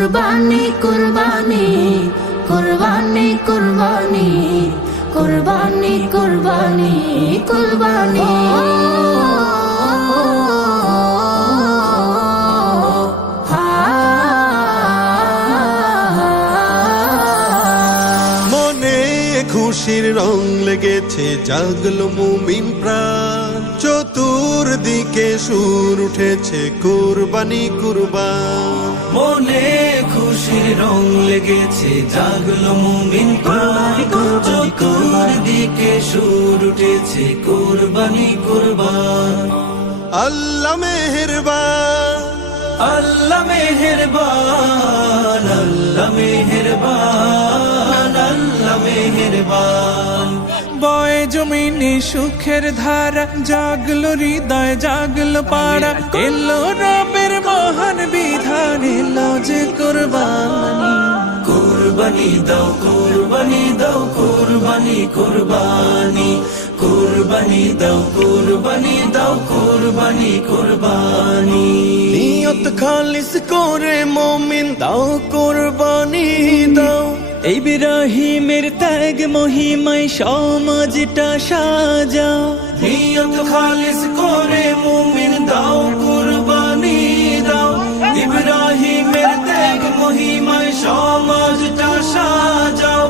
কুরবানি কুরবানি কুরবানি কুরবানি কুরবানি কুরবানি কুরবানি খুশির রং লেগেছে জাগলো মুমিন প্রাণ চতুর্দিকে সুর উঠেছে কুরবানি কুরবান মনে খুশির রং লেগেছে জাগলো মুমিন প্রাণ চতুর্দিকে সুর উঠেছে কুরবানি কুরবান আল্লাহ মেহেরবান আল্লাহ মেহেরবান আল্লাহ মেহেরবান আল্লাহ মেহেরবান বয়ে জমিনে সুখের ধারা জাগলো হৃদয় জাগলো পাড়া এলো রবের মহান বিধান এলো যে কুরবানি কুরবানি দাও কুরবানি দাও কুরবানি কুরবানি কুরবানি দাও কুরবানি দাও কুরবানি কুরবানি নিয়ত খালিস করে মুমিন দাও কুরবানি দাও ইব্রাহিমের ত্যাগ মহিমায় সমাজটা সাজাও নিয়ত খালিস করে মুমিন দাও কুরবানি দাও ইব্রাহিমের ত্যাগ মহিমায় সমাজটা সাজাও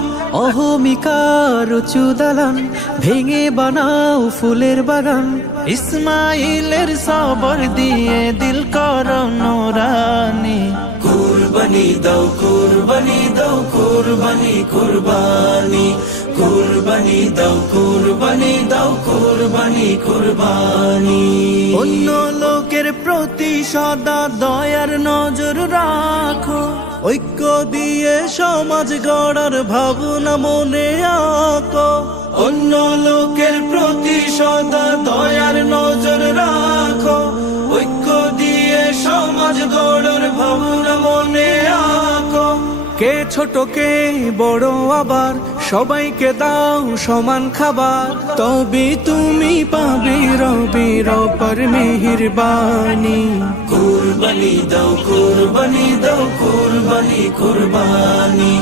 অহমিকার উঁচু দালান ভেঙে বানাও ফুলের বাগান ইসমাইলের সবর দিয়ে দিল করো নোরানি কুরবানি দাও কুরবানি দাও কুরবানি কুরবানি কুরবানি দাও কুরবানি দাও কুরবানি কুরবানি অন্য লোকের প্রতি সদা দয়ার নজর রাখো ঐক্য দিয়ে সমাজ গড়ার ভাবনা মনে আঁকো অন্য লোকের প্রতি সদা দয়ার নজর রাখো ঐক্য দিয়ে সমাজ গড়ার ভাবনা মনে আঁকো কে ছোট কে বড় আবার সবাইকে দাও সমান খাবার তবে তুমি পাবে রবের অপার মেহেরবানি কুরবানি দাও কুরবানি দাও কুরবানি কুরবানি